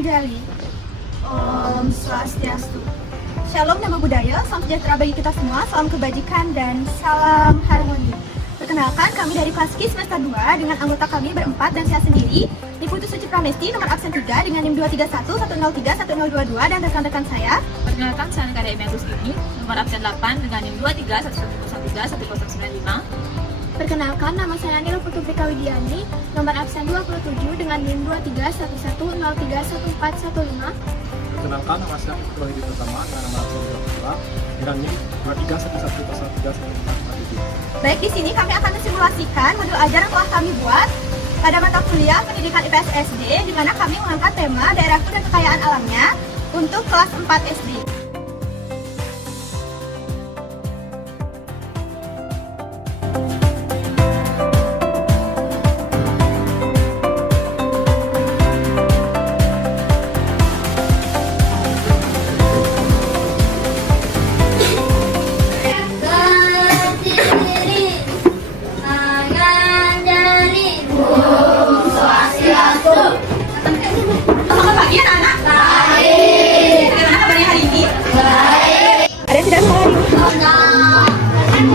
Anjali. Om Swastiastu. Shalom Namo Buddhaya, salam sejahtera bagi kita semua, salam kebajikan dan salam harmoni. Perkenalkan, kami dari Paski semester 2 dengan anggota kami berempat dan saya sendiri, Ibu Suci Pramesti nomor absen 3 dengan NIM 231 103 1022 dan rekan-rekan saya. Perkenalkan, saya Karya Emi Agustini nomor absen 8 dengan NIM 23 1113 1095. Perkenalkan, nama saya Nila Putu Widiani, nomor absen 27 dengan NIM 2311031415. Perkenalkan, nama saya Ketua Hidi Pertama dengan nomor absen 22 dengan NIM 2311031415. Baik, di sini kami akan mensimulasikan modul ajar yang telah kami buat pada mata kuliah Pendidikan IPS SD, di mana kami mengangkat tema daerahku dan kekayaan alamnya untuk kelas 4 SD.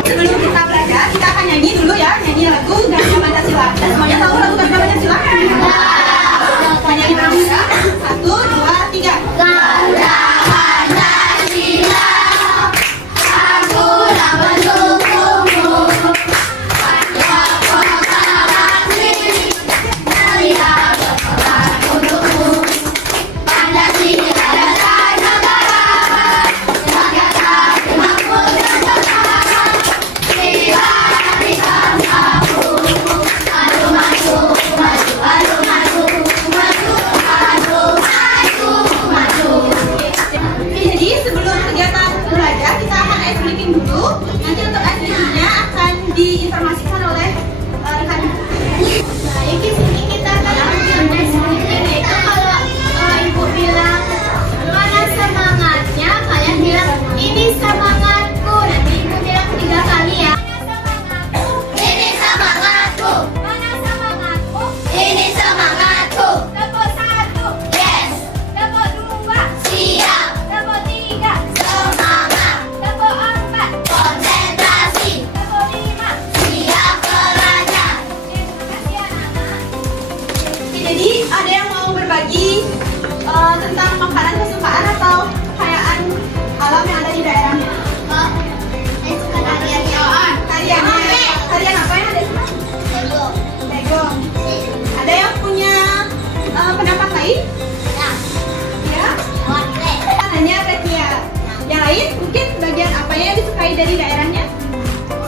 Sebelum kita belajar, kita akan nyanyi dulu ya, nyanyi lagu Ganda Pancasila. Semuanya tahu lagu Ganda Pancasila? Kita nyanyi bareng-bareng. 1, 2, 3. Ganda Pancasila, aku tak mendukungmu. Pada kota Bakti, melihat kepelan untukmu. Pancasila dasar negara, rakyat tak makmur dan tentara. Tiba di kamu, maju maju maju maju maju maju maju maju. Jadi sebelum kegiatan belajar, kita akan ice breaking dulu. Nanti untuk ice breakingnya akan diinformasikan oleh rekan. Nah, di sini kita akan ice breaking itu kalau ibu bilang mana semangatnya, kalian bilang ini semangatku. Nanti ibu bilang 3 kali ya. Ini semangatku. Mana semangatku? Ini semangatku. Tepuk 1. Yes. Tepuk 2. Siap. Tepuk 3. Semangat. Tepuk 4. Konsentrasi. Tepuk 5. Siap belajar. Terima kasih anak-anak. Jadi ada yang mau berbagi tentang makanan kesukaan atau kekayaan alam yang ada di daerahnya? Suka tariannya. Tarian apa yang ada di sana? Legong. Ada yang punya pendapat lain? Ya. Hanya Retia. Yang lain mungkin bagian apa yang disukai dari daerahnya?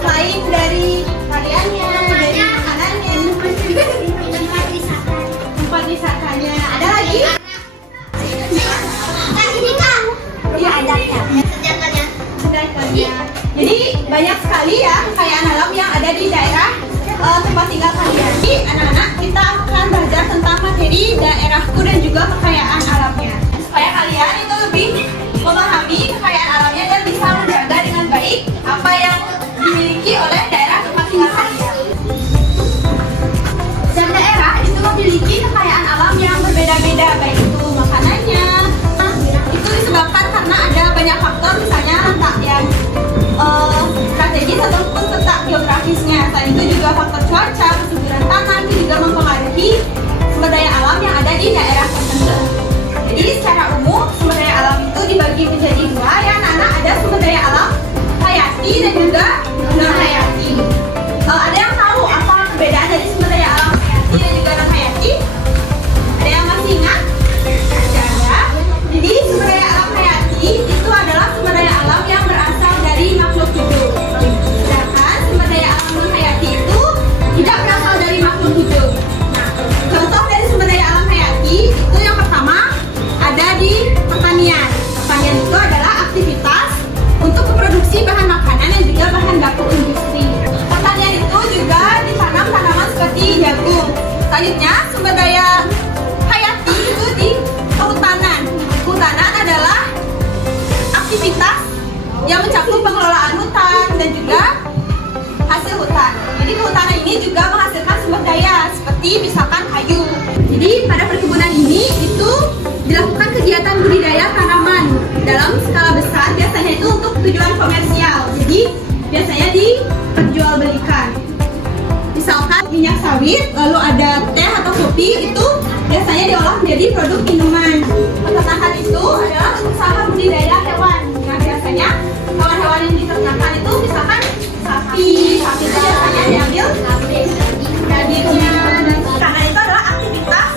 Selain dari tariannya, dari makanannya, tempat wisatanya. Ada lagi? Iya, adanya. Sejajarnya. Jadi banyak sekali ya kekayaan alam yang ada di daerah tempat tinggal kalian. Jadi anak-anak, kita akan belajar tentang materi daerahku dan juga kekayaan alamnya, supaya kalian itu lebih memahami kekayaan alamnya dan bisa menjaga dengan baik apa yang dimiliki oleh daerah tempat tinggal kalian. Setiap daerah itu memiliki kekayaan alam yang berbeda-beda, baik itu makanannya. Itu disebabkan karena ada banyak faktor, misalnya letak yang strategis ataupun letak geografisnya. Selain itu juga faktor cuaca, kesuburan tanah itu juga mempengaruhi sumber daya alam yang ada di daerah tertentu. Jadi secara umum sumber daya alam itu dibagi menjadi 2 ya anak-anak. Ada sumber daya alam hayati dan juga non hayati. Ada yang tahu apa perbedaan dari sumber daya alam hayati dan juga non hayati? Ada yang masih ingat? Ada. Jadi sumber daya alam hayati itu adalah sumber daya alam yang berasal dari makhluk hidup. Sedangkan sumber daya alam non hayati itu tidak berasal dari makhluk hidup. Nah, contoh dari sumber daya alam hayati itu yang pertama ada di pertanian. Pertanian itu adalah aktivitas untuk memproduksi bahan makanan dan juga bahan baku industri. Pertanian itu juga ditanam tanaman seperti jagung. Selanjutnya sumber daya hayati itu di kehutanan. Kehutanan adalah aktivitas yang mencakup pengelolaan hutan dan juga hasil hutan. Jadi kehutanan ini juga menghasilkan sumber daya seperti misalkan kayu. Jadi pada perkebunan ini itu sawit, lalu ada teh atau kopi, itu biasanya diolah menjadi produk minuman. Peternakan itu adalah usaha budidaya hewan. Nah, biasanya hewan-hewan yang diternakan itu misalkan sapi itu biasanya diambil dagingnya. Karena itu adalah aktivitas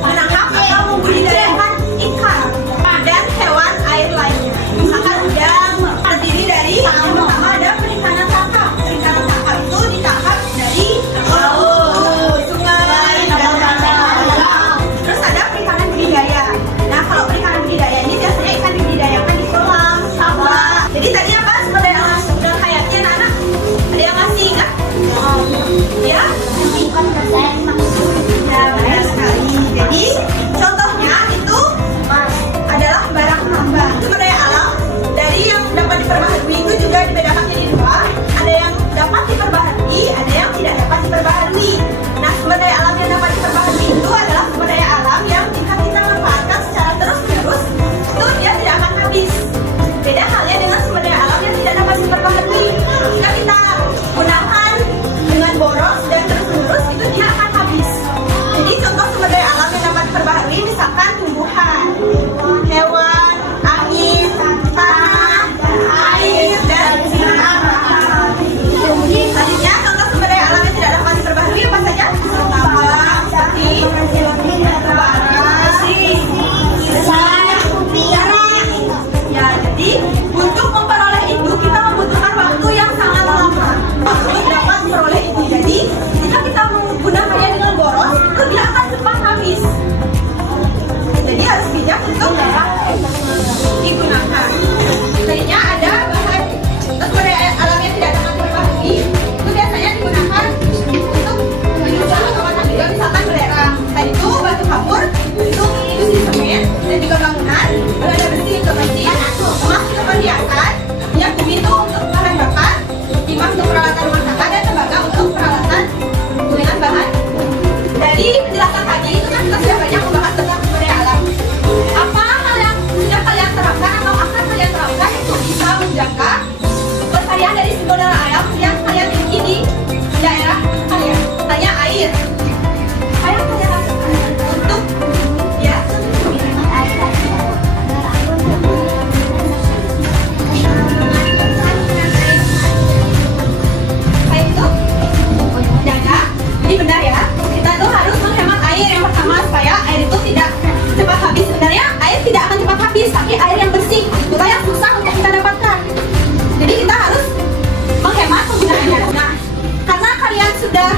menangkap atau membudidayakan ikan dan hewan air lainnya. Misalkan udang terdiri dari yang pertama ada perikanan tangkap. Perikanan tangkap itu ditangkap dari laut, sungai, danau. Terus ada perikanan budidaya. Nah, kalau perikanan budidaya ini biasanya ikan dibudidayakan di kolam, sawah. Jadi tadi apa seperti yang udah kayaknya anak-anak? Ada yang masih ingat? Ya? Ya, benar sekali. Jadi contohnya itu adalah barang tambang. Sumber daya alam dari yang dapat diperbaharui itu juga dibedakan jadi dua. Ada yang dapat diperbaharui, ada yang tidak dapat diperbaharui. Nah, sumber daya alam yang dapat diperbaharui itu adalah sumber daya alam yang jika kita manfaatkan secara terus-menerus itu dia tidak akan habis. Beda halnya dengan sumber daya alam yang tidak dapat diperbaharui. Jika kita gunakan dengan boros dan terus-menerus itu dia akan habis. Jadi contoh sumber daya alam yang dapat diperbaharui misalkan tumbuhan, hewan, angin, tanah, air, dan sinar. Selanjutnya contoh sumber daya alam yang tidak dapat diperbaharui apa saja? Tambang seperti bara, ya, jadi untuk memperoleh itu kita membutuhkan waktu yang sangat lama untuk dapat memperoleh itu. Jadi jika kita menggunakannya dengan boros itu dia akan cepat habis. Jadi harus bijak untuk digunakan. Selanjutnya ada bahan sumber daya alam yang tidak dapat diperbaharui itu biasanya digunakan untuk industri otomotif juga, misalkan belerang. Tadi itu batu kapur untuk industri semen dan juga bangunan. Lalu ada besi untuk mesin, emas untuk perhiasan, minyak bumi itu untuk bahan bakar, timah untuk peralatan rumah tangga, dan tembaga untuk peralatan dengan bahan. Dari penjelasan tadi itu kan kita sudah banyak membahas tentang sumber daya alam. Apa hal yang sudah kalian terapkan atau akan kalian terapkan untuk bisa menjaga kelestarian dari sumber daya alam yang kalian miliki di daerah kalian? Hanya air. Apa yang kalian lakukan untuk ya? Baik itu jaga. Jadi benar ya, kita tuh harus menghemat air yang pertama supaya air itu tidak cepat habis. Sebenarnya air tidak akan cepat habis, tapi air yang bersih itu yang susah untuk kita dapatkan. Jadi kita harus menghemat penggunaannya. Nah, karena kalian sudah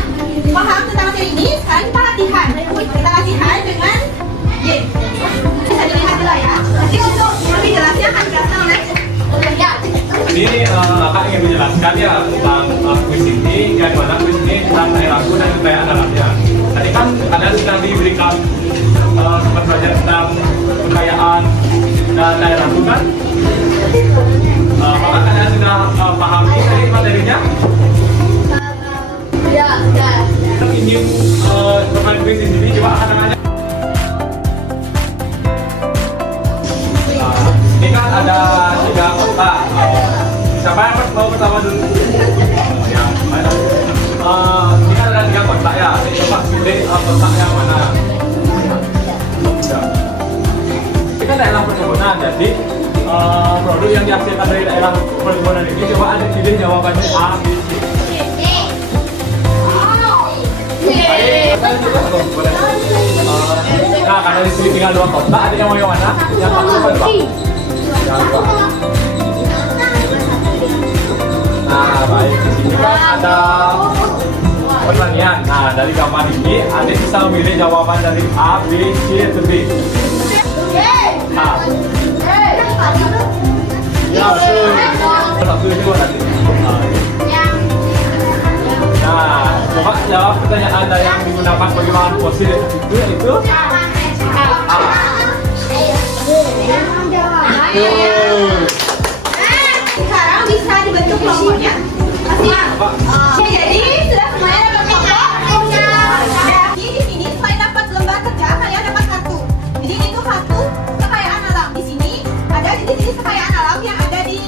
paham tentang materi ini, sekarang kita latihan. Kita latihan dengan game. Bisa dilihat dulu ya. Nanti untuk lebih jelasnya akan dijelaskan oleh ya. Ini kakak ingin menjelaskan ya tentang kuis ini, yang dimana kuis ini tentang daerahku dan kekayaan alamnya. Tadi kan kalian sedang diberikan sempat belajar tentang kekayaan dan daerahku kan? Apakah kalian sudah pahami dari materinya? Ya, sudah. Kita ingin bermain kuis ini coba akan namanya. Ini kan ada 3 kotak. Siapa yang mau pertama dulu? Ya, mana? Ini kan ada 3 kotak ya. Coba pilih kotak yang mana? Ya. Ini kan daerah perkebunan, jadi produk yang dihasilkan dari daerah perkebunan ini coba ada pilih jawabannya A, B, C. Nah, karena di sini tinggal 2 kotak, ada yang mau yang mana? Yang satu apa dua? Yang dua. Nah, baik. Di sini kan ada pertanyaan. Nah, dari gambar ini, Anda bisa memilih jawaban dari A, B, C, atau D. A. Ya, betul. Satu dua nanti. Nah, coba jawab pertanyaan Anda yang menggunakan bagaimana posisi itu yaitu A. Sekarang bisa dibentuk kelompoknya. Pasti. Jadi sudah semuanya dapat kelompok. Jadi di sini selain dapat lembar kerja, kalian dapat kartu. Jadi itu kartu kekayaan alam. Di sini ada jenis-jenis kekayaan alam yang ada di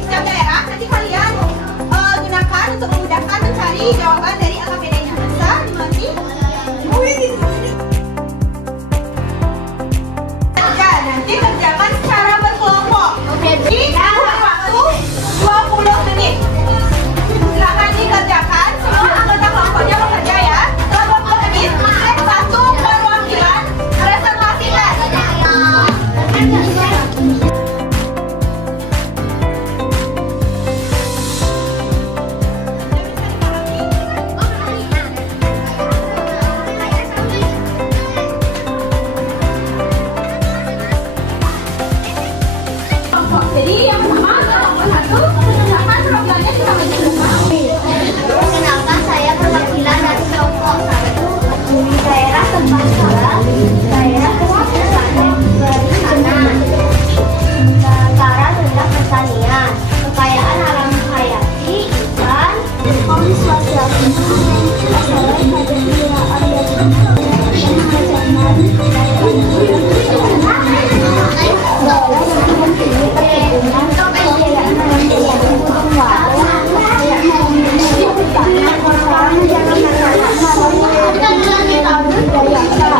setiap daerah. Nanti kalian gunakan untuk memudahkan mencari jawaban dari AKPD-nya. Bisa dimengerti?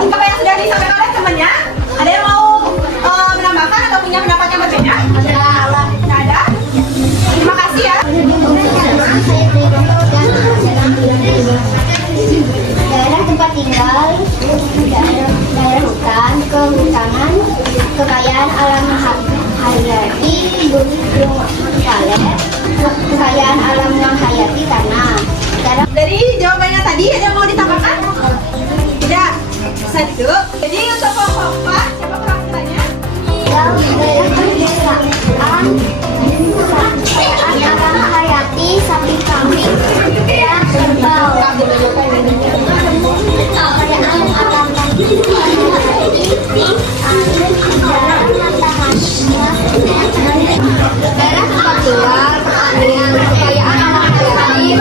Apa yang sudah disampaikan oleh temannya? Ada yang mau menambahkan atau punya pendapat yang berbeda? Tidak ada? Terima kasih ya. Daerah tempat tinggal, daerah hutan, kehutanan, kekayaan alam hayati, gunung saleh, kekayaan alam yang hayati tanah. Dari jawabannya tadi ada yang mau ditambahkan? Tidak. Satu. Jadi untuk kelompok 4, siapa perwakilannya? Daerah pedesaan, kekayaan alam hayati, sapi kambing, dan kerbau. Kekayaan alam hayati, daerah tempat tinggal, pertanian, kekayaan alam hayati,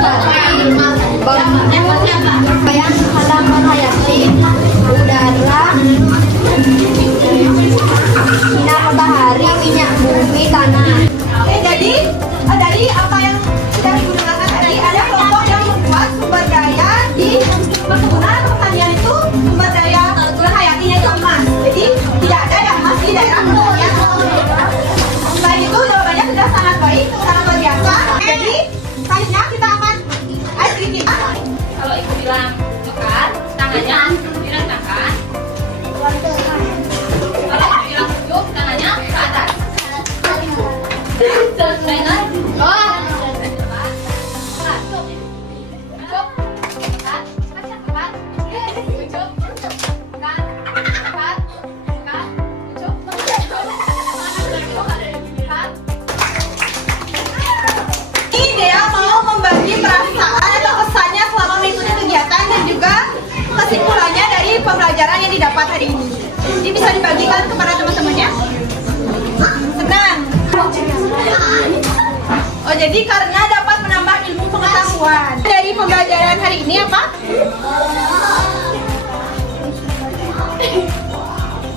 kekayaan alam hayati, udara, sinar matahari, minyak bumi, tanah. Oke, jadi dari apa yang sudah Ibu dengarkan tadi, ada kelompok yang membuat sumber daya di perkebunan atau pertanian itu sumber daya hayatinya itu emas. Jadi tidak ada yang emas di daerah pertanian. Selain itu jawabannya sudah sangat baik, sangat luar biasa. Jadi selanjutnya kita akan ice cream kita. Kalau ibu bilang tekan, tangannya bilang tekan. Kalau ibu bilang tujuh, tangannya ke atas. Dengan Ini dia mau membagi perasaan atau kesannya selama mengikuti kegiatan dan juga kesimpulannya dari pembelajaran yang didapat hari ini. Ini bisa dibagikan kepada teman-temannya. Senang. Oh, jadi karena dapat menambah ilmu pengetahuan. Dari pembelajaran hari ini apa?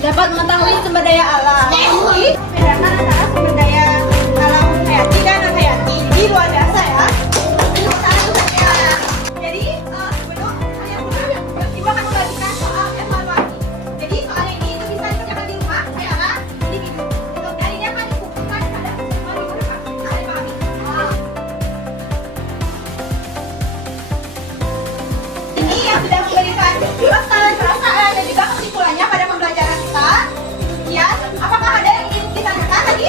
Dapat mengetahui sumber daya alam. Bedakan antara sumber daya alam hayati dan non hayati. Ini luar biasa ya. Jadi sebelum saya mulai, Ibu akan membagikan soal evaluasi. Jadi soal ini itu bisa dikerjakan di rumah secara individu. Dan ini akan dikumpulkan pada semua minggu depan. Ada dipahami? Ini yang sudah memberikan perasaan dan juga kesimpulannya pada pembelajaran kita. Ya, apakah ada yang ingin ditanyakan tadi?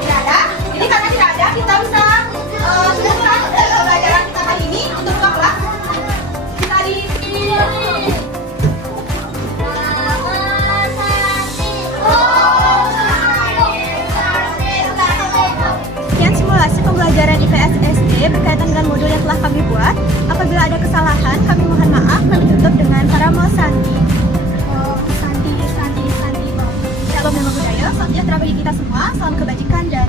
Tidak ada. Jadi karena tidak ada, kita bisa selesai pembelajaran kita kali ini untuk buka kelas. Kita di Sekian simulasi pembelajaran IPS SD berkaitan dengan modul yang telah kami buat. Apabila ada kesalahan, kami mohon maaf. Kami tutup dengan paramo sandi. Sandi. Shalom Namo Buddhaya. Salam sejahtera bagi kita semua. Salam kebajikan dan